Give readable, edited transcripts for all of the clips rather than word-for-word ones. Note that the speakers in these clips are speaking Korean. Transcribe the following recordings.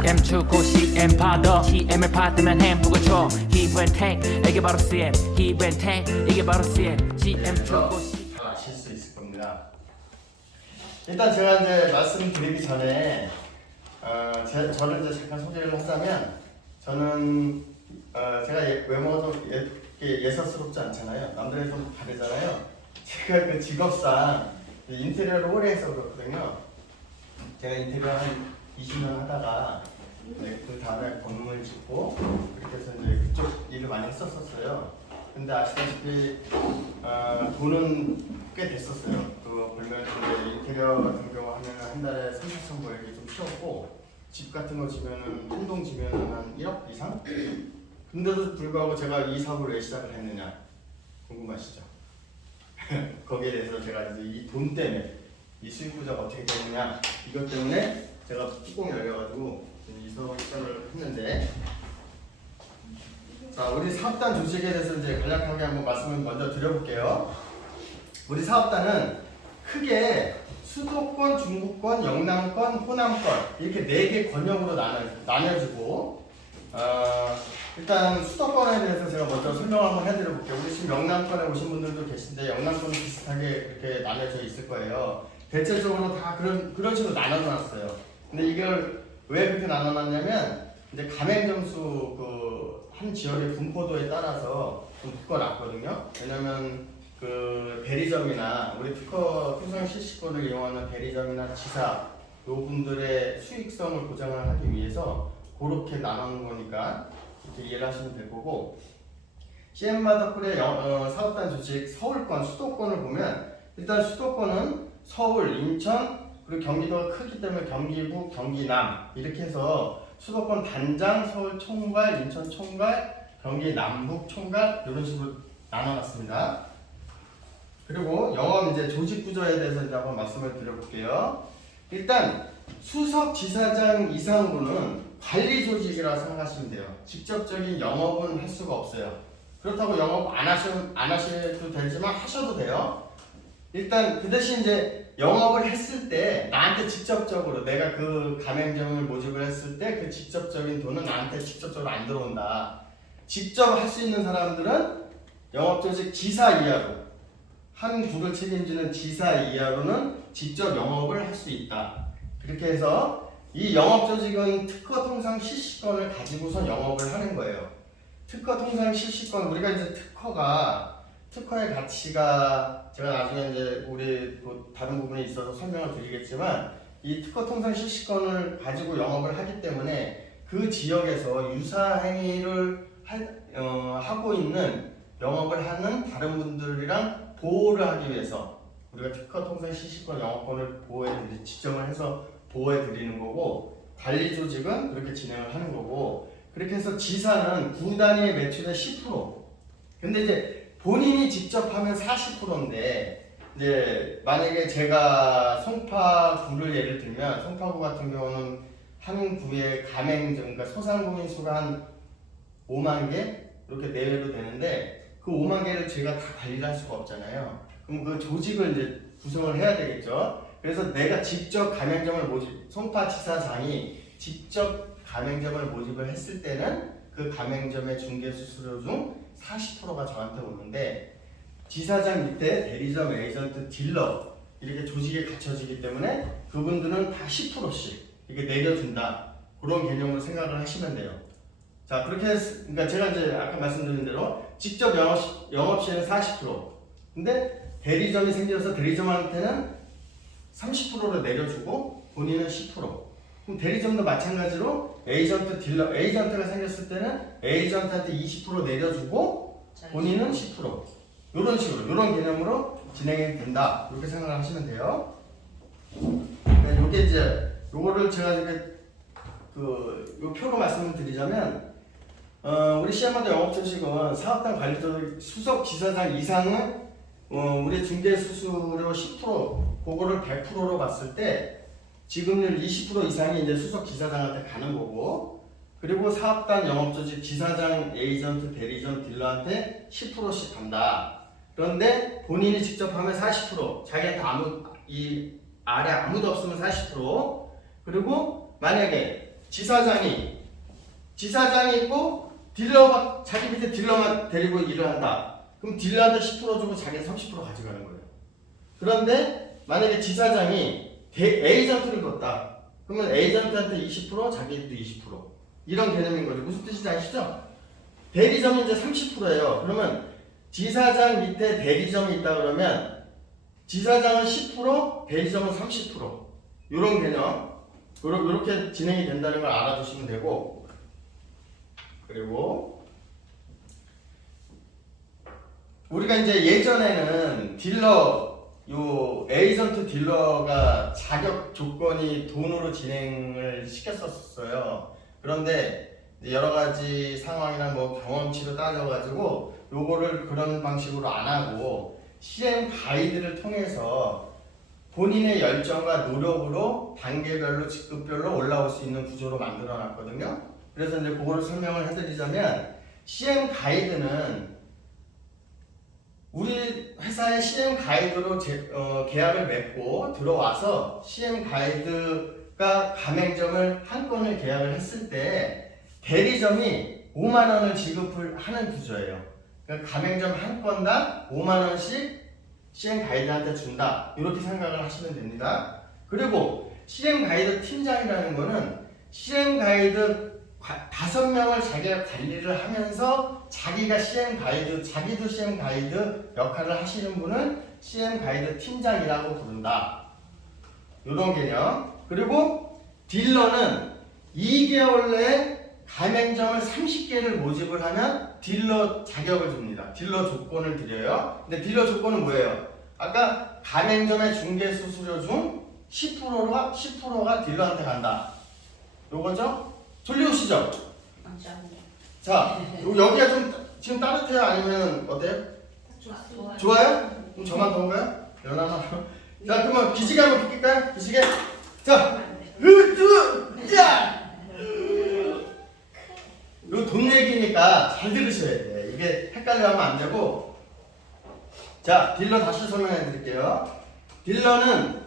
CM 주고 CM 받아 CM을 받으면 햄버거 줘 히브앤탱 이게 바로 CM 히브앤탱 이게 바로 CM CM 주고 잘 아실 수 있을 겁니다. 일단 제가 이제 말씀드리기 전에 저를 이제 잠깐 소개를 하자면 저는 제가 외모가 좀 예사스럽지 않잖아요. 남들이 좀 다르잖아요. 제가 그 직업상 인테리어를 오래 해서 그렇거든요. 제가 인테리어 한 20년 하다가 그 다음에 건물 짓고 그렇게 해서 이제 그쪽 일을 많이 했었어요. 근데 아시다시피 돈은 꽤 됐었어요. 그거 벌면 인테리어 같은 경우 하면 한 달에 3, 4천 벌기 좀 쉬웠고 집 같은 거 지면은 한 동 지면은 한 1억 이상? 근데도 불구하고 제가 이 사업을 왜 시작을 했느냐 궁금하시죠? 거기에 대해서 제가 이제 이 돈 때문에 이 수익 구조가 어떻게 되느냐 이것 때문에 제가 뚜껑이 열려가지고 이 사업을 시작을 했는데 자 우리 사업단 조직에 대해서 이제 간략하게 한번 말씀을 먼저 드려볼게요. 우리 사업단은 크게 수도권, 중부권, 영남권, 호남권 이렇게 4개 권역으로 나뉘어지고 일단 수도권에 대해서 제가 먼저 설명을 한번 해드려볼게요. 우리 지금 영남권에 오신 분들도 계신데 영남권은 비슷하게 이렇게 나뉘어져 있을 거예요. 대체적으로 다 그런 식으로 나눠놨어요. 근데 이걸 왜 그렇게 나눠놨냐면 이제 가맹점수 한 지역의 분포도에 따라서 좀 묶어놨거든요. 왜냐면 그 대리점이나 우리 통상 실시권을 이용하는 대리점이나 지사 요 분들의 수익성을 보장을 하기 위해서 그렇게 나누는 거니까 이렇게 이해를 하시면 될 거고 CM마더풀의 사업단 조직 서울권, 수도권을 보면 일단 수도권은 서울, 인천 그리고 경기도가 크기 때문에 경기북, 경기남 이렇게 해서 수도권 단장, 서울 총괄, 인천 총괄, 경기 남북 총괄 이런 식으로 나눠놨습니다. 그리고 영업 이제 조직 구조에 대해서 이제 한번 말씀을 드려볼게요. 일단 수석 지사장 이상으로는 관리 조직이라 생각하시면 돼요. 직접적인 영업은 할 수가 없어요. 그렇다고 영업 안 하셔도 되지만 하셔도 돼요. 일단 그 대신 이제 영업을 했을 때 나한테 직접적으로 내가 그 가맹점을 모집을 했을 때 그 직접적인 돈은 나한테 직접적으로 안 들어온다. 직접 할 수 있는 사람들은 영업조직 지사 이하로 한 부를 책임지는 지사 이하로는 직접 영업을 할 수 있다. 그렇게 해서 이 영업조직은 특허 통상 실시권을 가지고서 영업을 하는 거예요. 특허 통상 실시권 우리가 이제 특허의 가치가 제가 나중에 이제 우리 다른 부분에 있어서 설명을 드리겠지만 이 특허 통상 실시권을 가지고 영업을 하기 때문에 그 지역에서 유사 행위를 하고 있는 영업을 하는 다른 분들이랑 보호를 하기 위해서 우리가 특허 통상 실시권 영업권을 지정을 해서 보호해 드리는 거고 관리 조직은 그렇게 진행을 하는 거고 그렇게 해서 지사는 구 단위의 매출의 10% 근데 이제 본인이 직접 하면 40%인데 이제 만약에 제가 송파구를 예를 들면 송파구 같은 경우는 한 구의 가맹점 그러니까 소상공인 수가 한 5만 개 이렇게 내외로 되는데 그 5만 개를 제가 다 관리를 할 수가 없잖아요. 그럼 그 조직을 이제 구성을 해야 되겠죠. 그래서 내가 직접 가맹점을 송파지사장이 직접 가맹점을 모집을 했을 때는 그 가맹점의 중개 수수료 중 40%가 저한테 오는데 지사장 밑에 대리점, 에이전트, 딜러 이렇게 조직에 갖춰지기 때문에 그분들은 다 10%씩 이렇게 내려준다. 그런 개념으로 생각을 하시면 돼요. 자 그렇게 그러니까 제가 이제 아까 말씀드린 대로 직접 영업 시에는 40% 근데 대리점이 생겨서 대리점한테는 30%를 내려주고 본인은 10% 그럼 대리점도 마찬가지로 에이전트, 딜러 에이전트가 생겼을 때는 에이전트한테 20% 내려주고 본인은 10% 이런 식으로 이런 개념으로 진행이 된다 이렇게 생각을 하시면 돼요. 네, 요게 이제 요거를 제가 이렇게 요 표로 말씀을 드리자면 우리 CM마더 영업조직은 사업단 관리조직 수석 지사장 이상은 우리 중개 수수료 10% 그거를 100%로 봤을 때 지급률 20% 이상이 이제 수석 지사장한테 가는 거고 그리고 사업단 영업조직 지사장, 에이전트, 대리점, 딜러한테 10%씩 간다. 그런데 본인이 직접 하면 40% 자기한테 이 아래 아무도 없으면 40% 그리고 만약에 지사장이 있고 자기 밑에 딜러만 데리고 일을 한다. 그럼 딜러한테 10% 주고 자기는 30% 가져가는 거예요. 그런데 만약에 지사장이 에이전트를 뒀다. 그러면 에이전트한테 20%, 자기도 20%. 이런 개념인 거죠. 무슨 뜻인지 아시죠? 대리점이 이제 30%예요. 그러면 지사장 밑에 대리점이 있다 그러면 지사장은 10%, 대리점은 30%. 이런 개념. 이렇게 진행이 된다는 걸 알아두시면 되고, 그리고 우리가 이제 예전에는 에이전트 딜러가 자격 조건이 돈으로 진행을 시켰었어요. 그런데 여러 가지 상황이나 뭐 경험치로 따져가지고 요거를 그런 방식으로 안 하고 CM 가이드를 통해서 본인의 열정과 노력으로 단계별로 직급별로 올라올 수 있는 구조로 만들어 놨거든요. 그래서 이제 그거를 설명을 해드리자면 CM 가이드는 우리 회사의 CM 가이드로 계약을 맺고 들어와서 CM 가이드가 가맹점을 한 건을 계약을 했을 때 대리점이 5만 원을 지급을 하는 구조예요. 그러니까 가맹점 한 건당 5만 원씩 CM 가이드한테 준다. 이렇게 생각을 하시면 됩니다. 그리고 CM 가이드 팀장이라는 거는 CM 가이드 5명을 자기가 관리를 하면서 자기도 CM 가이드 역할을 하시는 분은 CM 가이드 팀장이라고 부른다. 이런 개념. 그리고 딜러는 2개월 내에 가맹점을 30개를 모집을 하면 딜러 자격을 줍니다. 딜러 조건을 드려요. 근데 딜러 조건은 뭐예요? 아까 가맹점의 중개 수수료 중 10%가 딜러한테 간다. 요거죠? 졸리우시죠? 자, 여기가 좀 지금 따뜻해요? 아니면 어때요? 좋아요? 그럼 저만 더운가요? 연하나? 자, 그러면 기지개 한번 비킬까요? 기지개. 자, 이거 돈 얘기니까 잘 들으셔야 돼. 이게 헷갈려 하면 안 되고. 자, 딜러 다시 설명해 드릴게요. 딜러는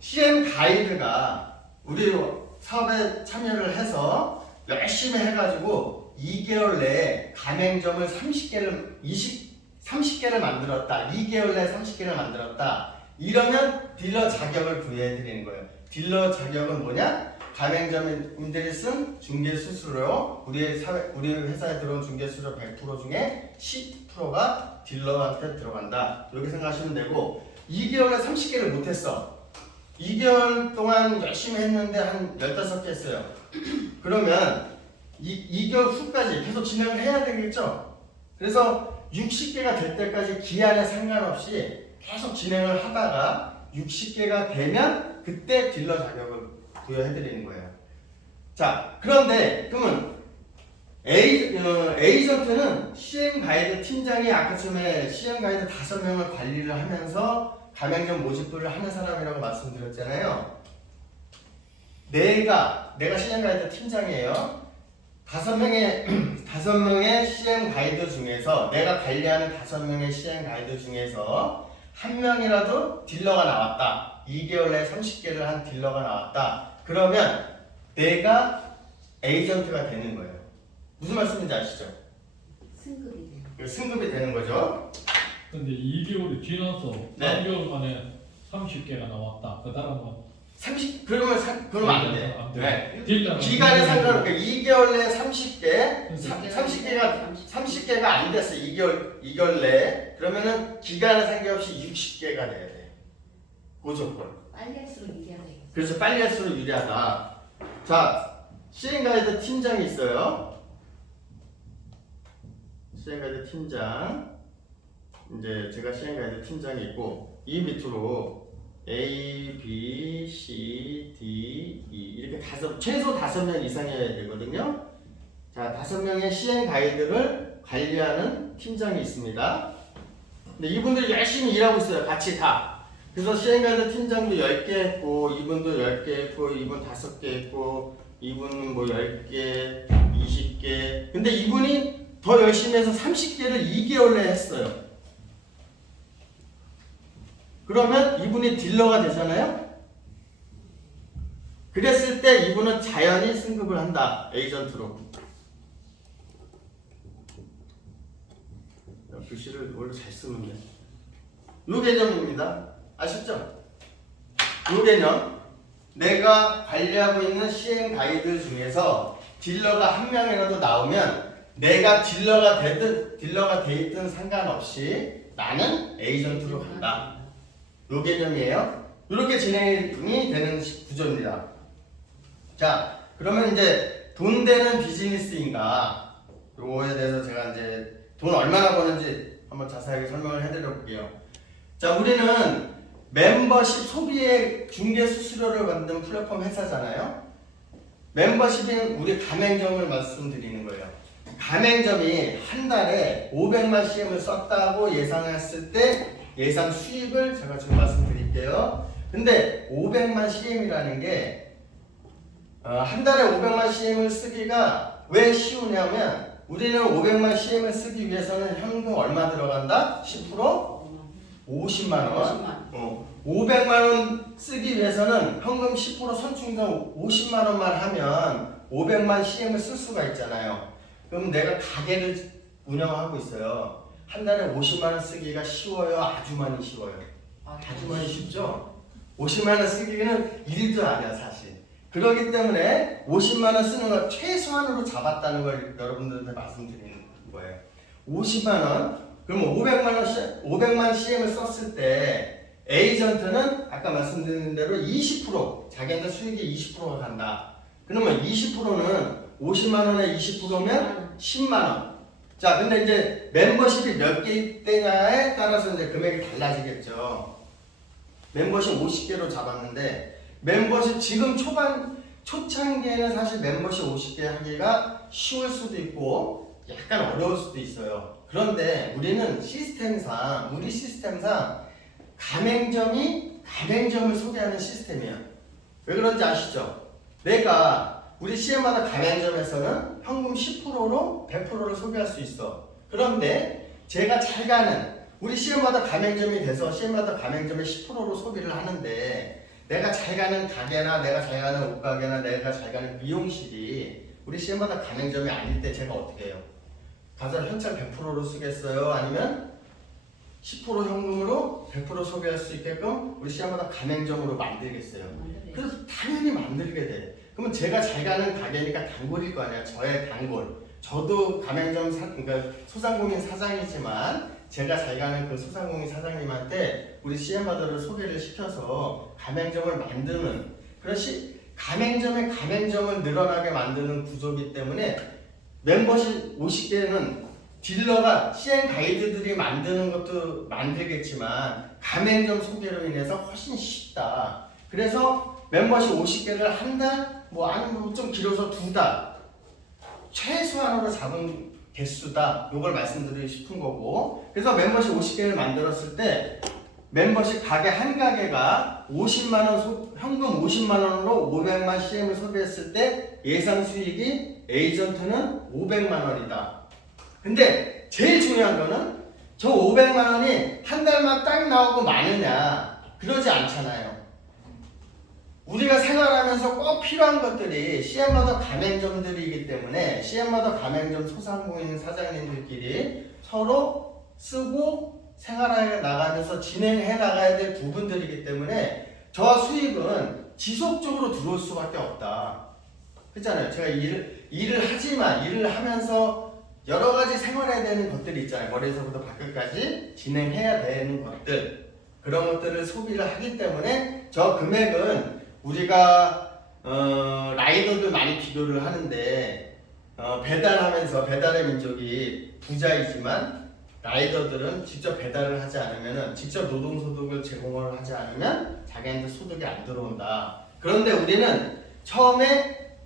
CM 가이드가 우리 사업에 참여를 해서 열심히 해가지고 2개월 내에 가맹점을 30개를 만들었다. 2개월 내에 30개를 만들었다. 이러면 딜러 자격을 부여해 드리는 거예요. 딜러 자격은 뭐냐? 가맹점인들이 쓴 중개 수수료, 우리 회사에 들어온 중개 수수료 100% 중에 10%가 딜러한테 들어간다. 이렇게 생각하시면 되고, 2개월에 30개를 못했어. 2개월 동안 열심히 했는데 한 15개 했어요. 그러면 2개월 후까지 계속 진행을 해야 되겠죠? 그래서 60개가 될 때까지 기한에 상관없이 계속 진행을 하다가 60개가 되면 그때 딜러 자격을 부여해드리는 거예요. 자, 그런데 그러면 에이전트는 CM 가이드 팀장이 아까 처음에 CM 가이드 5명을 관리를 하면서 가맹점 모집을 하는 사람이라고 말씀드렸잖아요. 내가 CM 가이드 팀장이에요. 5명의 CM 가이드 중에서 내가 관리하는 5명의 CM 가이드 중에서 한 명이라도 딜러가 나왔다. 2개월 내에 30개를 한 딜러가 나왔다. 그러면 내가 에이전트가 되는 거예요. 무슨 말씀인지 아시죠? 승급이 되는 거죠. 근데 2개월이 지나서 네. 3개월 만에 30개가 나왔다. 그 다음은 그러면 안 돼. 안 돼. 네. 딜러는 기간에 상관없게 2개월 내에 30개, 그래서 30개가 안 됐어. 2개월 내에. 그러면은 기간에 상관없이 60개가 돼야 돼. 그 조건. 빨리 할수록 유리하다. 그래서 빨리 할수록 유리하다. 자, CM 가이드 팀장이 있어요. CM 가이드 팀장. 이제 제가 CM 가이드 팀장이 있고, 이 밑으로 A, B, C, D, E 이렇게 최소 5명 이상이어야 되거든요. 자, 5명의 CM 가이드를 관리하는 팀장이 있습니다. 근데 이분들이 열심히 일하고 있어요. 같이 다. 그래서 CM 가이드 팀장도 10개 했고, 이분도 10개 했고, 이분 5개 했고, 이분은 뭐 10개, 20개. 근데 이분이 더 열심히 해서 30개를 2개월 내에 했어요. 그러면 이분이 딜러가 되잖아요? 그랬을 때 이분은 자연히 승급을 한다. 에이전트로. 글씨를 원래 잘 쓰는데. 요 개념입니다. 아셨죠? 요 개념. 내가 관리하고 있는 시행 가이드 중에서 딜러가 한 명이라도 나오면 내가 딜러가 돼 있든 상관없이 나는 에이전트로 간다. 요 개념이에요. 이렇게 진행이 되는 구조입니다. 자, 그러면 이제 돈 되는 비즈니스인가? 요거에 대해서 제가 이제 돈 얼마나 버는지 한번 자세하게 설명을 해드려 볼게요. 자, 우리는 멤버십 소비의 중개 수수료를 받는 플랫폼 회사잖아요. 멤버십인 우리 가맹점을 말씀드리는 거예요. 가맹점이 한 달에 500만 CM을 썼다고 예상했을 때 예상 수익을 제가 지금 말씀드릴게요. 근데 500만 CM이라는 게 한 달에 500만 CM을 쓰기가 왜 쉬우냐면 우리는 500만 CM을 쓰기 위해서는 현금 얼마 들어간다? 10%? 50만 원. 500만 원 쓰기 위해서는 현금 10% 선충전 50만 원만 하면 500만 CM을 쓸 수가 있잖아요. 그럼 내가 가게를 운영하고 있어요. 한 달에 50만 원 쓰기가 쉬워요? 아주 많이 쉬워요? 아주 많이 쉽죠? 50만 원 쓰기는 일도 아니야 사실. 그렇기 때문에 50만 원 쓰는 걸 최소한으로 잡았다는 걸 여러분들한테 말씀드리는 거예요. 50만 원, 그러면 500만 CM을 썼을 때 에이전트는 아까 말씀드린 대로 20% 자기한테 수익이 20%가 간다. 그러면 20%는 50만 원에 20%면 10만 원. 자, 근데 이제 멤버십이 몇 개 되냐에 따라서 이제 금액이 달라지겠죠. 멤버십 50개로 잡았는데 멤버십 지금 초창기에는 사실 멤버십 50개 하기가 쉬울 수도 있고 약간 어려울 수도 있어요. 그런데 우리는 우리 시스템상 가맹점이 가맹점을 소개하는 시스템이에요. 왜 그런지 아시죠? 내가 우리 CM마다 가맹점에서는 현금 10%로 100%를 소비할 수 있어. 그런데 제가 잘 가는 우리 CM마다 가맹점이 돼서 CM마다 가맹점에 10%로 소비를 하는데 내가 잘 가는 가게나 내가 잘 가는 옷가게나 내가 잘 가는 미용실이 우리 CM마다 가맹점이 아닐 때 제가 어떻게 해요? 가서 현찰 100%로 쓰겠어요? 아니면 10% 현금으로 100% 소비할 수 있게끔 우리 CM마다 가맹점으로 만들겠어요? 그래서 당연히 만들게 돼. 그러면 제가 잘 가는 가게니까 단골일 거 아니야. 저의 단골. 저도 가맹점 그러니까 소상공인 사장이지만 제가 잘 가는 그 소상공인 사장님한테 우리 CM마다를 소개를 시켜서 가맹점을 만드는 그런 가맹점의 가맹점을 늘어나게 만드는 구조이기 때문에 멤버십 50개는 딜러가 시행 가이드들이 만드는 것도 만들겠지만 가맹점 소개로 인해서 훨씬 쉽다. 그래서 멤버십 50개를 한 달, 아니면 좀 길어서 2달 최소한으로 잡은 개수다. 이걸 말씀드리고 싶은 거고. 그래서 멤버십 50개를 만들었을 때 멤버십 가게 한 가게가 50만 원 현금 50만 원으로 500만 CM을 소비했을 때 예상 수익이 에이전트는 500만 원이다. 근데 제일 중요한 거는 저 500만 원이 한 달만 딱 나오고 마느냐? 그러지 않잖아요. 우리가 생활하면서 꼭 필요한 것들이 CM마다 가맹점들이기 때문에 CM마다 가맹점 소상공인 사장님들끼리 서로 쓰고 생활해 나가면서 진행해 나가야 될 부분들이기 때문에 저 수익은 지속적으로 들어올 수밖에 없다. 그렇잖아요. 제가 일을 하지만 일을 하면서 여러 가지 생활해야 되는 것들이 있잖아요. 머리에서부터 발끝까지 진행해야 되는 것들. 그런 것들을 소비를 하기 때문에 저 금액은 우리가 라이더들 많이 비교를 하는데 배달하면서 배달의 민족이 부자이지만 라이더들은 직접 배달을 하지 않으면 직접 노동소득을 제공을 하지 않으면 자기한테 소득이 안 들어온다. 그런데 우리는 처음에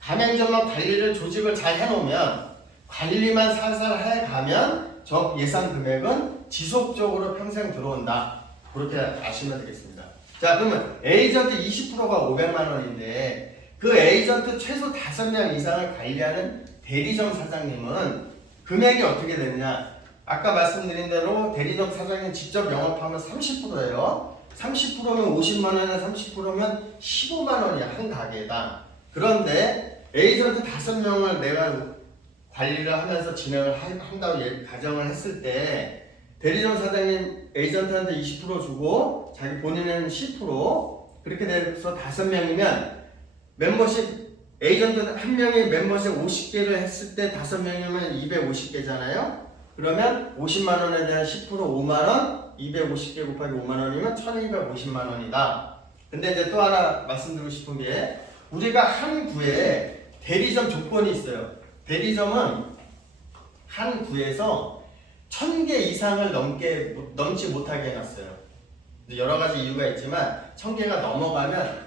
가맹점만 관리를 조직을 잘 해놓으면 관리만 살살 해가면 저 예상 금액은 지속적으로 평생 들어온다. 그렇게 아시면 되겠습니다. 자, 그러면 에이전트 20%가 500만 원인데 그 에이전트 최소 5명 이상을 관리하는 대리점 사장님은 금액이 어떻게 되느냐? 아까 말씀드린 대로 대리점 사장님 직접 영업하면 30%예요. 30%면 50만 원에 30%면 15만 원이야, 한 가게당. 그런데 에이전트 5명을 내가 관리를 하면서 진행을 한다고 가정을 했을 때 대리점 사장님 에이전트한테 20% 주고 자기 본인은 10% 그렇게 돼서 5명이면 멤버십 에이전트 한 명이 멤버십 50개를 했을 때 5명이면 250개잖아요. 그러면 50만 원에 대한 10% 5만 원, 250개 곱하기 5만 원이면 1250만 원이다. 근데 이제 또 하나 말씀드리고 싶은 게 우리가 한 구에 대리점 조건이 있어요. 대리점은 한 구에서 1000개 이상을 넘지 못하게 해놨어요. 여러 가지 이유가 있지만 1000개가 넘어가면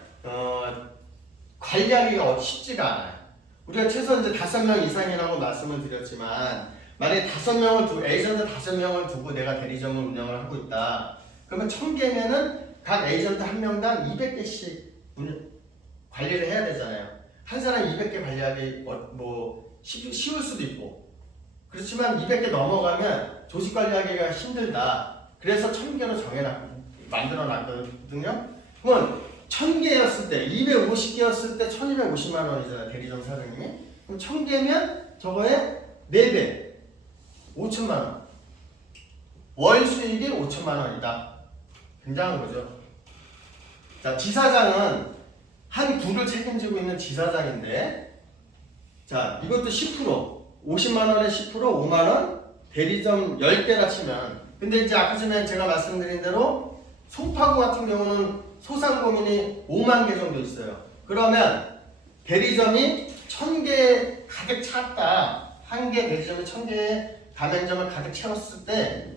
관리하기가 쉽지가 않아요. 우리가 최소 이제 5명 이상이라고 말씀을 드렸지만 만약에 5명을 에이전트 5명을 두고 내가 대리점을 운영을 하고 있다. 그러면 1000개면은 각 에이전트 한 명당 200개씩 관리를 해야 되잖아요. 한 사람 200개 관리하기 쉬울 수도 있고 그렇지만 200개 넘어가면 조직 관리하기가 힘들다. 그래서 1000개로 만들어 놨거든요. 그러면 1000개였을 때 250개였을 때 1250만 원이잖아요. 대리점 사장님이. 그럼 1000개면 저거에 4배 5천만 원. 월 수익이 5천만 원이다. 굉장한 거죠. 자, 지사장은 한 구를 책임지고 있는 지사장인데 자, 이것도 10% 50만 원에 10% 5만 원 대리점 10개라 치면 근데 이제 아까 전에 제가 말씀드린 대로 송파구 같은 경우는 소상공인이 5만 개 정도 있어요. 그러면 대리점이 1000개 가득 찼다. 한 개 대리점이 1000개의 가맹점을 가득 채웠을 때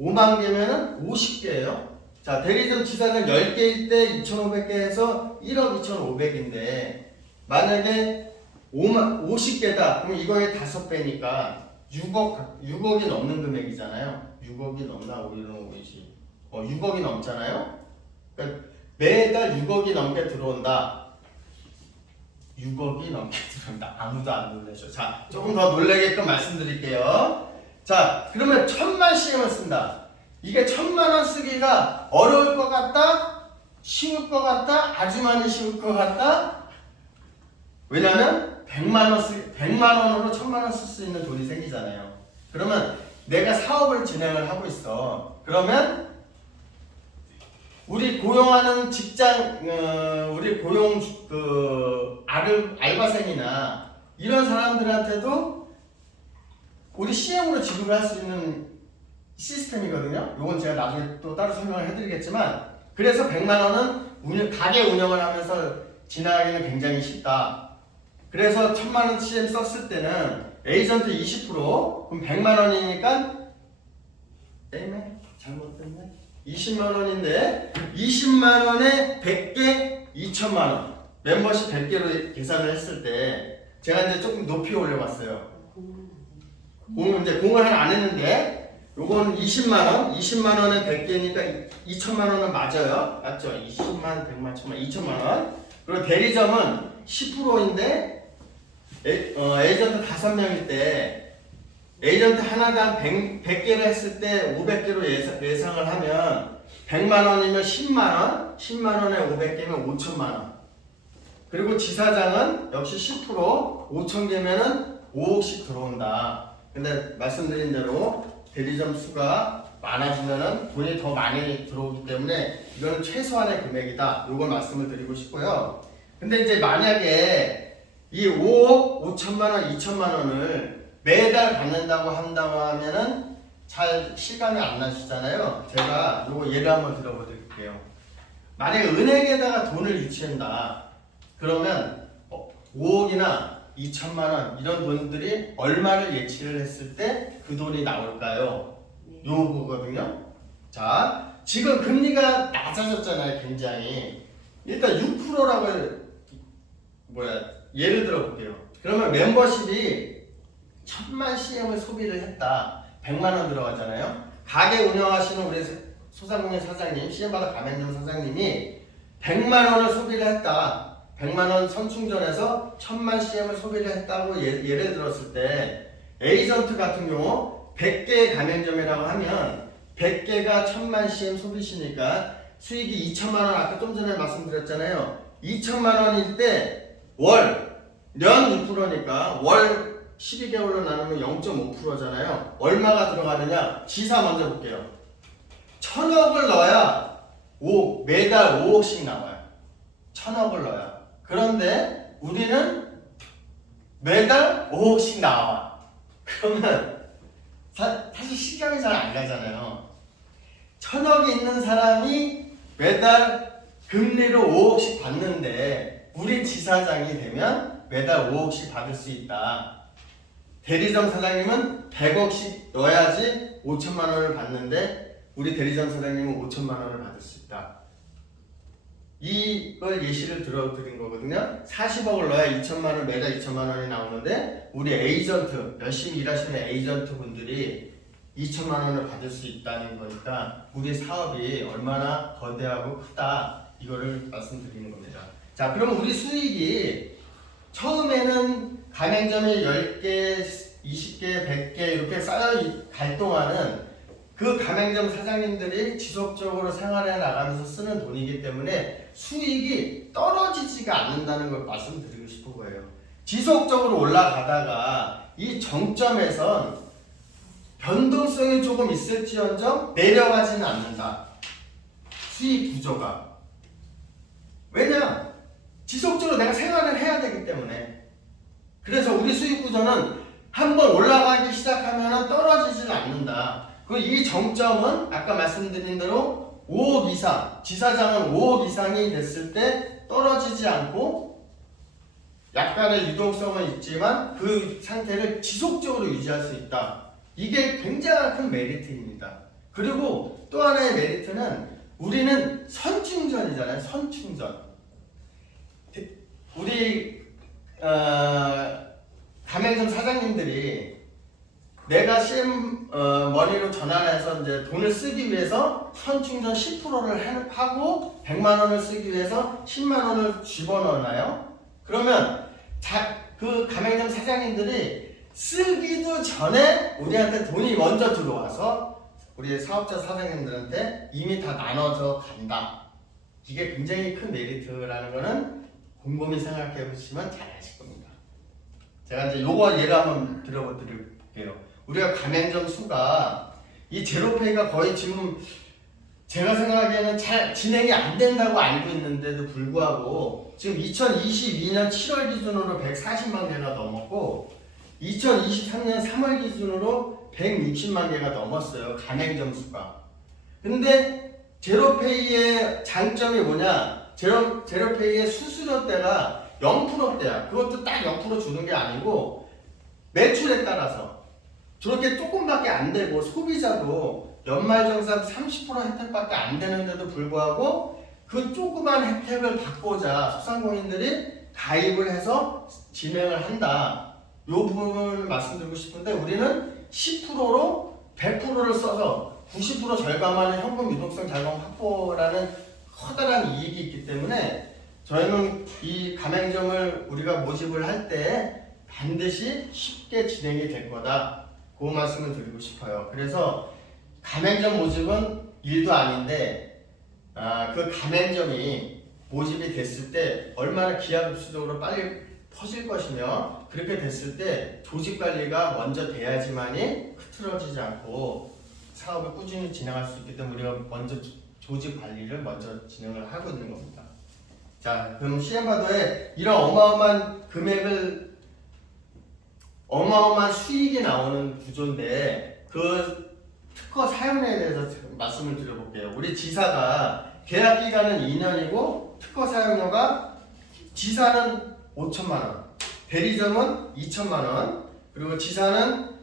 5만 개면은 50개예요. 자, 대리점 지사장 10개일 때 2,500개에서 1억 2,500인데 만약에 50개다. 그럼 이거의 5배니까 6억이 넘는 금액이잖아요. 6억이 넘나 오히려 6억이 넘잖아요. 그러니까 매달 6억이 넘게 들어온다. 6억이 넘게 들어온다. 아무도 안 놀라죠. 자, 조금 더 놀라게끔 말씀드릴게요. 자, 그러면 1000만 CM을 쓴다. 이게 1000만 원 쓰기가 어려울 것 같다? 쉬울 것 같다? 아주 많이 쉬울 것 같다? 왜냐면 100만 원으로 1000만 원 쓸 수 있는 돈이 생기잖아요. 그러면 내가 사업을 진행을 하고 있어. 그러면 우리 고용하는 우리 고용 알바생이나 이런 사람들한테도 우리 CM으로 지급을 할 수 있는 시스템이거든요. 이건 제가 나중에 또 따로 설명을 해드리겠지만 그래서 100만 원은 가게 운영을 하면서 지나가기는 굉장히 쉽다. 그래서 1000만 원 CM 썼을 때는 에이전트 20% 그럼 100만 원이니까 잘못됐네. 20만 원인데 20만 원에 100개 2천만 원 멤버십 100개로 계산을 했을 때 제가 이제 조금 높이 올려봤어요. 공을 하나 안 했는데 요건 20만 원에 100개니까 2천만 원은 맞아요. 맞죠? 20만, 100만, 1000만, 2천만 원. 그리고 대리점은 10%인데 에이전트 5명일 때 에이전트 하나당 100개를 했을 때 500개로 예상을 하면 100만 원이면 10만 원, 10만 원에 500개면 5천만 원. 그리고 지사장은 역시 10% 5천 개면은 5억씩 들어온다. 근데 말씀드린 대로 대리점 수가 많아지면은 돈이 더 많이 들어오기 때문에 이거는 최소한의 금액이다. 요걸 말씀을 드리고 싶고요. 근데 이제 만약에 이 5억 5천만 원, 2천만 원을 매달 받는다고 한다고 하면은 잘 실감이 안 나시잖아요. 제가 요거 예를 한번 들어보릴게요. 만약에 은행에다가 돈을 유치한다. 그러면 5억이나 2천만 원 이런 돈들이 얼마를 예치를 했을 때 그 돈이 나올까요? 요거거든요. 자, 지금 금리가 낮아졌잖아요. 굉장히. 일단 6%라고 예를 들어 볼게요. 그러면 멤버십이 1000만 CM을 소비를 했다. 100만 원 들어가잖아요. 가게 운영하시는 우리 소상공인 사장님, CM바다 가맹점 사장님이 100만 원을 소비를 했다. 100만 원 선충전해서 1000만 CM을 소비를 했다고 예를 들었을 때 에이전트 같은 경우 100개의 가맹점이라고 하면 100개가 1000만 cm 소비시니까 수익이 2천만 원 아까 좀 전에 말씀드렸잖아요. 2천만 원일 때 월, 년 6%니까 월 12개월로 나누면 0.5%잖아요. 얼마가 들어가느냐? 지사 먼저 볼게요. 1000억을 넣어야 매달 5억씩 나와요. 1000억을 넣어야. 그런데 우리는 매달 5억씩 나와. 그러면 사실 실감이 잘 안 가잖아요. 1000억이 있는 사람이 매달 금리로 5억씩 받는데 우리 지사장이 되면 매달 5억씩 받을 수 있다. 대리점 사장님은 100억씩 넣어야지 5천만 원을 받는데 우리 대리점 사장님은 5천만 원을 받을 수 있다. 이걸 예시를 들어드린 거거든요. 40억을 넣어야 2천만 원, 매달 2천만 원이 나오는데 우리 에이전트, 열심히 일하시는 에이전트 분들이 2천만 원을 받을 수 있다는 거니까 우리 사업이 얼마나 거대하고 크다 이거를 말씀드리는 겁니다. 자, 그러면 우리 수익이 처음에는 가맹점이 10개, 20개, 100개 이렇게 쌓여갈 동안은 그 가맹점 사장님들이 지속적으로 생활해 나가면서 쓰는 돈이기 때문에 수익이 떨어지지가 않는다는 걸 말씀드리고 싶은 거예요. 지속적으로 올라가다가 이 정점에선 변동성이 조금 있을지언정 내려가지는 않는다. 수익 구조가. 왜냐? 지속적으로 내가 생활을 해야 되기 때문에. 그래서 우리 수익 구조는 한번 올라가기 시작하면 떨어지지는 않는다. 그리고 이 정점은 아까 말씀드린 대로 5억 이상, 지사장은 5억 이상이 됐을 때 떨어지지 않고 약간의 유동성은 있지만 그 상태를 지속적으로 유지할 수 있다. 이게 굉장히 큰 메리트입니다. 그리고 또 하나의 메리트는 우리는 선충전이잖아요. 선충전. 우리 가맹점 사장님들이 내가 CM 머니로 전환해서 이제 돈을 쓰기 위해서 선충전 10%를 하고 100만 원을 쓰기 위해서 10만 원을 집어넣나요? 그러면 그 가맹점 사장님들이 쓰기도 전에 우리한테 돈이 먼저 들어와서 우리 사업자 사장님들한테 이미 다 나눠져 간다. 이게 굉장히 큰 메리트라는 거는 곰곰이 생각해 보시면 잘 아실 겁니다. 제가 이제 요거 예를 한번 들어볼게요. 우리가 가맹점 수가 이 제로페이가 거의 지금 제가 생각하기에는 잘 진행이 안 된다고 알고 있는데도 불구하고 지금 2022년 7월 기준으로 140만 개가 넘었고 2023년 3월 기준으로 160만 개가 넘었어요. 가맹점 수가. 근데 제로페이의 장점이 뭐냐? 제로페이의 수수료대가 0%대야. 그것도 딱 0% 주는 게 아니고 매출에 따라서 저렇게 조금밖에 안 되고 소비자도 연말정산 30% 혜택밖에 안 되는데도 불구하고 그 조그만 혜택을 받고자 소상공인들이 가입을 해서 진행을 한다. 이 부분을 말씀드리고 싶은데 우리는 10%로 100%를 써서 90% 절감하는 현금 유동성 자금 확보라는 커다란 이익이 있기 때문에 저희는 이 가맹점을 우리가 모집을 할 때 반드시 쉽게 진행이 될 거다. 그 말씀을 드리고 싶어요. 그래서 가맹점 모집은 일도 아닌데 그 가맹점이 모집이 됐을 때 얼마나 기하급수적으로 빨리 퍼질 것이며 그렇게 됐을 때 조직 관리가 먼저 돼야지만이 흐트러지지 않고 사업을 꾸준히 진행할 수 있기 때문에 우리가 먼저 조직 관리를 먼저 진행을 하고 있는 겁니다. 자, 그럼 CM바도에 이런 어마어마한 금액을 어마어마한 수익이 나오는 구조인데 그 특허 사용에 대해서 말씀을 드려볼게요. 우리 지사가 계약 기간은 2년이고 특허 사용료가 지사는 5천만 원, 대리점은 2천만 원, 그리고 지사는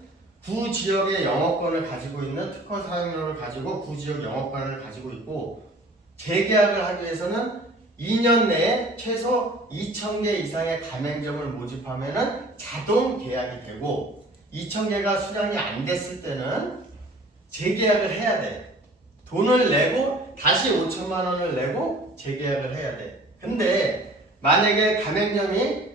구 지역의 영업권을 가지고 있는 특허 사용료를 가지고 구 지역 영업권을 가지고 있고 재계약을 하기 위해서는 2년 내에 최소 2,000개 이상의 가맹점을 모집하면은 자동 계약이 되고 2,000개가 수량이 안 됐을 때는 재계약을 해야 돼. 돈을 내고 다시 5천만 원을 내고 재계약을 해야 돼. 근데 만약에 가맹점이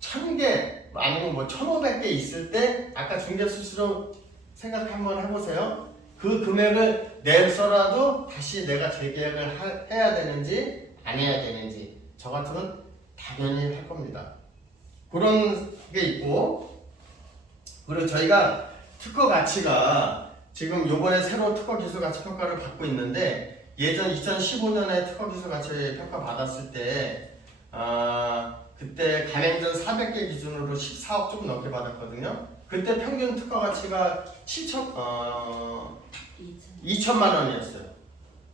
1,000개 아니면 뭐 1,500개 있을 때 아까 중개수수료 생각 한번 해보세요. 그 금액을 내서라도 다시 내가 재계약을 해야 되는지 안 해야 되는지 저 같으면 당연히 할 겁니다. 그런 게 있고, 그리고 저희가 특허 가치가 지금 요번에 새로 특허 기술 가치 평가를 받고 있는데, 예전 2015년에 특허 기술 가치 평가 받았을 때 그때 가맹점 400개 기준으로 14억 조금 넘게 받았거든요. 그때 평균 특허 가치가 2천만 원이었어요.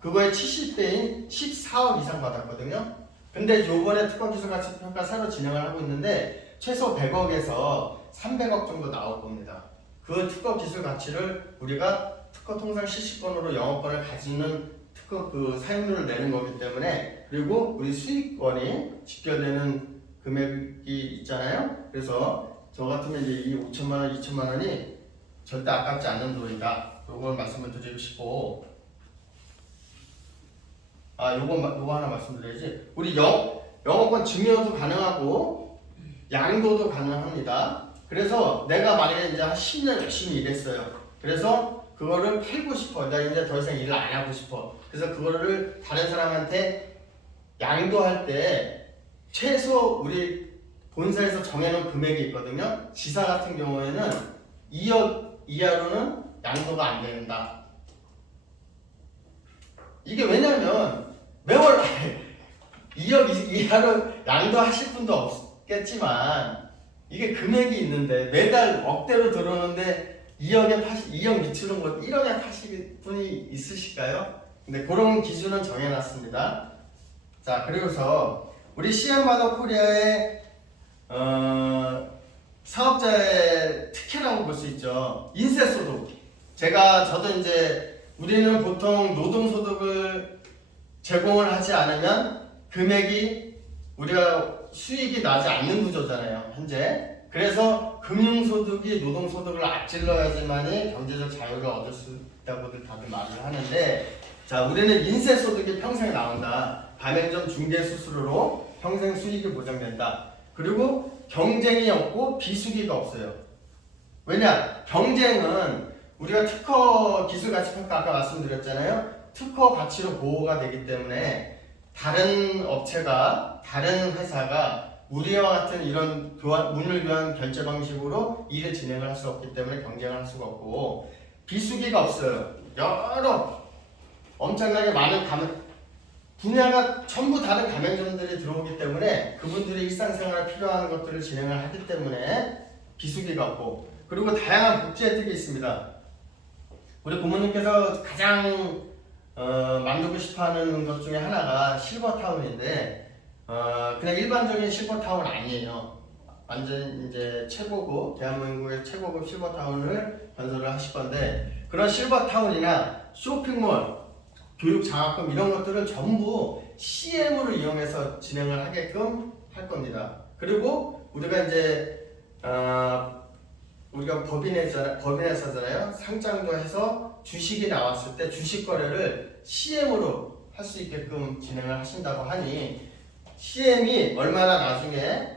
그거의 70배인 14억 이상 받았거든요. 근데 요번에 특허 기술 가치 평가 새로 진행을 하고 있는데 최소 100억에서 300억 정도 나올 겁니다. 그 특허 기술 가치를 우리가 특허 통상 실시권으로 영업권을 가지는 특허 그 사용료를 내는 거기 때문에, 그리고 우리 수익권이 직결되는 금액이 있잖아요. 그래서 저 같으면 이제 이 5천만 원, 2천만 원이 절대 아깝지 않는 돈이다. 요걸 말씀을 드리고 싶고, 요거 하나 말씀드려야지. 우리 영업권 증여도 가능하고 양도도 가능합니다. 그래서 내가 만약에 이제 한 10년 열심히 일했어요. 그래서 그거를 팔고 싶어. 나 이제 더 이상 일을 안 하고 싶어. 그래서 그거를 다른 사람한테 양도할 때 최소 우리 본사에서 정해놓은 금액이 있거든요. 지사 같은 경우에는 2억 이하로는 양도가 안 된다. 이게 왜냐면 매월 2억 이하로 양도하실 분도 없겠지만 이게 금액이 있는데 매달 억대로 들어오는데 2억 밑으로 뭐 1억에 파실 분이 있으실까요? 근데 그런 기준은 정해놨습니다. 자, 그리고서 우리 CM마더 코리아의 사업자의 특혜라고 볼 수 있죠. 인세소득. 저도 이제 우리는 보통 노동소득을 제공을 하지 않으면 금액이 우리가 수익이 나지 않는 구조잖아요, 현재. 그래서 금융소득이 노동소득을 앞질러야지만이 경제적 자유를 얻을 수 있다고들 다들 말을 하는데, 자, 우리는 인세소득이 평생 나온다. 가맹점 중개수수료로 평생 수익이 보장된다. 그리고 경쟁이 없고 비수기가 없어요. 왜냐? 경쟁은 우리가 특허 기술가치평가 아까 말씀드렸잖아요. 특허 가치로 보호가 되기 때문에 다른 업체가, 다른 회사가 우리와 같은 이런 문을 교환 결제 방식으로 일을 진행을 할 수 없기 때문에 경쟁을 할 수가 없고, 비수기가 없어요. 여러 엄청나게 많은 분야가 전부 다른 가맹점들이 들어오기 때문에 그분들의 일상생활에 필요한 것들을 진행을 하기 때문에 비수기가 없고, 그리고 다양한 복지 혜택이 있습니다. 우리 부모님께서 가장 만들고 싶어하는 것 중에 하나가 실버타운인데, 그냥 일반적인 실버타운 아니에요. 완전 이제 최고급, 대한민국의 최고급 실버타운을 건설을 하실 건데, 그런 실버타운이나 쇼핑몰, 교육장학금 이런 것들을 전부 CM으로 이용해서 진행을 하게끔 할 겁니다. 그리고 우리가 이제 우리가 법인회사잖아요. 상장도 해서 주식이 나왔을 때 주식 거래를 CM으로 할 수 있게끔 진행을 하신다고 하니, CM이 얼마나 나중에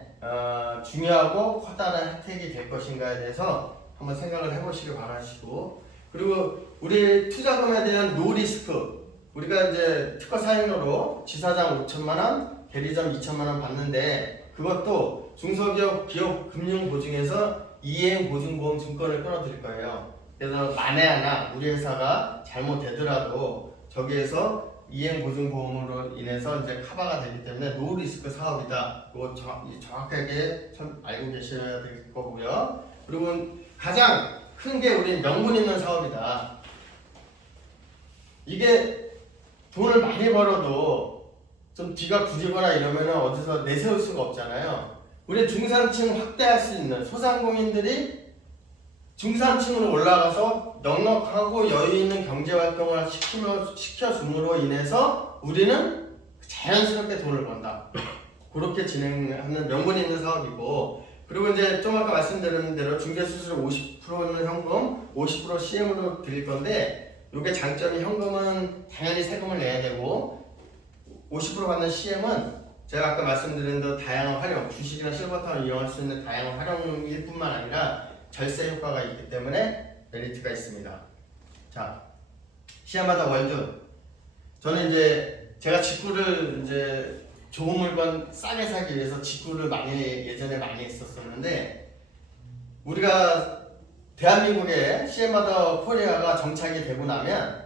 중요하고 커다란 혜택이 될 것인가에 대해서 한번 생각을 해보시길 바라시고, 그리고 우리 투자금에 대한 노리스크, 우리가 이제 특허 사용료로 지사장 5천만원, 대리점 2천만원 받는데, 그것도 중소기업 기업 금융보증에서 이행보증보험 증권을 끊어드릴 거예요. 그래서 만에 하나 우리 회사가 잘못되더라도 저기에서 이행보증보험으로 인해서 이제 커버가 되기 때문에 노리스크 사업이다. 그거 정확하게 알고 계셔야 될 거고요. 그리고 가장 큰 게 우리 명분 있는 사업이다. 이게 돈을 많이 벌어도 좀 뒤가 구리거나 이러면 어디서 내세울 수가 없잖아요. 우리 중산층 확대할 수 있는 소상공인들이 중산층으로 올라가서 넉넉하고 여유 있는 경제활동을 시켜줌으로 인해서 우리는 자연스럽게 돈을 번다. 그렇게 진행하는 명분 있는 사업이고, 그리고 이제 좀 아까 말씀드린 대로 중개수수료 50%는 현금, 50% CM으로 드릴 건데, 이게 장점이 현금은 당연히 세금을 내야 되고, 50% 받는 CM은 제가 아까 말씀드린 대로 다양한 활용, 주식이나 실버타운을 이용할 수 있는 다양한 활용일 뿐만 아니라 절세 효과가 있기 때문에 메리트가 있습니다. 자, 시야마다 월드. 저는 이제 제가 직구를 이제 좋은 물건 싸게 사기 위해서 직구를 예전에 많이 했었었는데, 우리가 대한민국에 시에마더 코리아가 정착이 되고 나면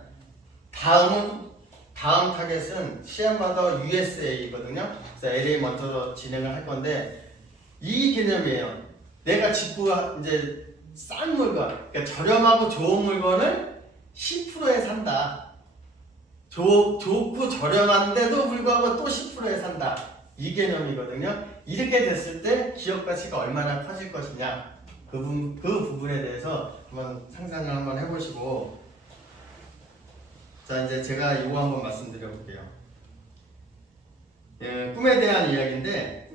다음 타겟은 시에마더 USA거든요. 그래서 LA 먼저 진행을 할 건데, 이 개념이에요. 내가 직구 이제 싼 물건, 그러니까 저렴하고 좋은 물건을 10%에 산다. 좋고 저렴한데도 불구하고 또 10%에 산다. 이 개념이거든요. 이렇게 됐을 때 기업 가치가 얼마나 커질 것이냐, 그 부분에 대해서 한번 상상을 한번 해보시고, 자 이제 제가 이거 한번 말씀드려 볼게요. 예, 꿈에 대한 이야기인데,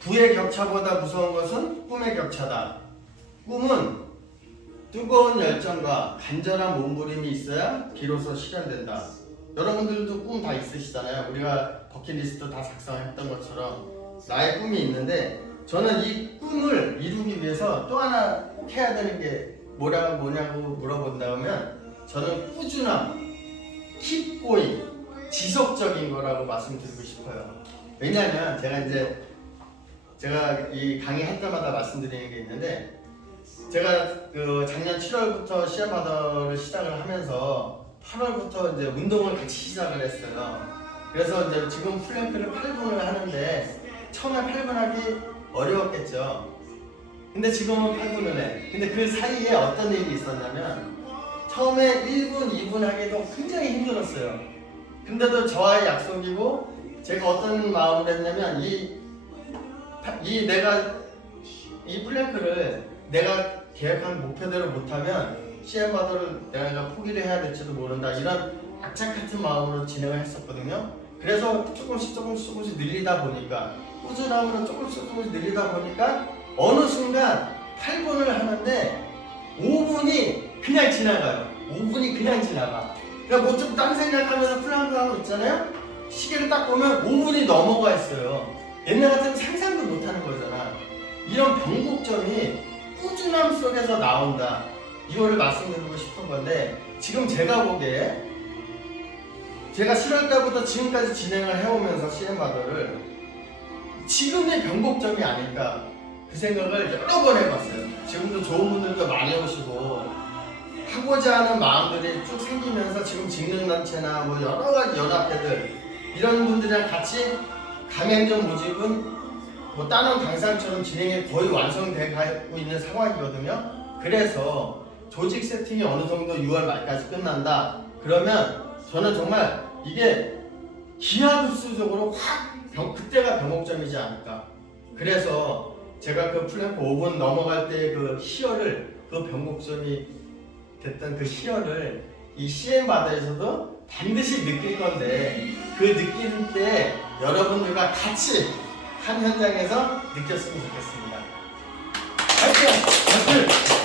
부의 격차보다 무서운 것은 꿈의 격차다. 꿈은 뜨거운 열정과 간절한 몸부림이 있어야 비로소 실현된다. 여러분들도 꿈 다 있으시잖아요. 우리가 버킷리스트 다 작성했던 것처럼 나의 꿈이 있는데, 저는 이 꿈을 이루기 위해서 또 하나 꼭 해야 되는 게 뭐냐고 물어본다면, 저는 꾸준함, keep going, 지속적인 거라고 말씀드리고 싶어요. 왜냐하면 제가 이 강의할 때마다 말씀드리는 게 있는데, 제가 그 작년 7월부터 시에마더를 시작을 하면서 8월부터 이제 운동을 같이 시작을 했어요. 그래서 이제 지금 플랭크를 8분을 하는데, 처음에 8분 하기 어려웠겠죠. 근데 지금은 8분을 해. 근데 그 사이에 어떤 일이 있었냐면, 처음에 1분, 2분 하기도 굉장히 힘들었어요. 근데도 저와의 약속이고, 제가 어떤 마음을 했냐면, 이 플랭크를 내가 계획한 목표대로 못하면 시에마더를 내가 포기를 해야 될지도 모른다, 이런 악착 같은 마음으로 진행을 했었거든요. 그래서 조금씩 늘리다 보니까, 꾸준함으로 조금씩 늘리다 보니까 어느 순간 8분을 하는데 5분이 그냥 지나가요. 5분이 그냥 지나가. 그러니까 뭐 좀 딴 생각하면서 플랑크 하고 있잖아요. 시계를 딱 보면 5분이 넘어가 있어요. 옛날 같으면 상상도 못하는 거잖아. 이런 변곡점이 꾸준함 속에서 나온다. 이거를 말씀드리고 싶은 건데, 지금 제가 보기에 제가 7월 달부터 지금까지 진행을 해오면서 시에마더를 지금의 변곡점이 아닐까, 그 생각을 여러 번 해봤어요. 지금도 좋은 분들도 많이 오시고 하고자 하는 마음들이 쭉 생기면서 지금 직능단체나 뭐 여러 가지 연합회들, 이런 분들이랑 같이 가맹점 모집은 뭐 다른 당사처럼 진행이 거의 완성되고 있는 상황이거든요. 그래서 조직 세팅이 어느 정도 6월 말까지 끝난다. 그러면 저는 정말 이게 기하급수적으로 그때가 변곡점이지 않을까. 그래서 제가 그 플랭크 5분 넘어갈 때 그 희열을, 그 변곡점이 됐던 그 희열을 이 시에마더에서도 반드시 느낄 건데, 그 느낄 때 여러분들과 같이 한 현장에서 느꼈으면 좋겠습니다. 화이팅!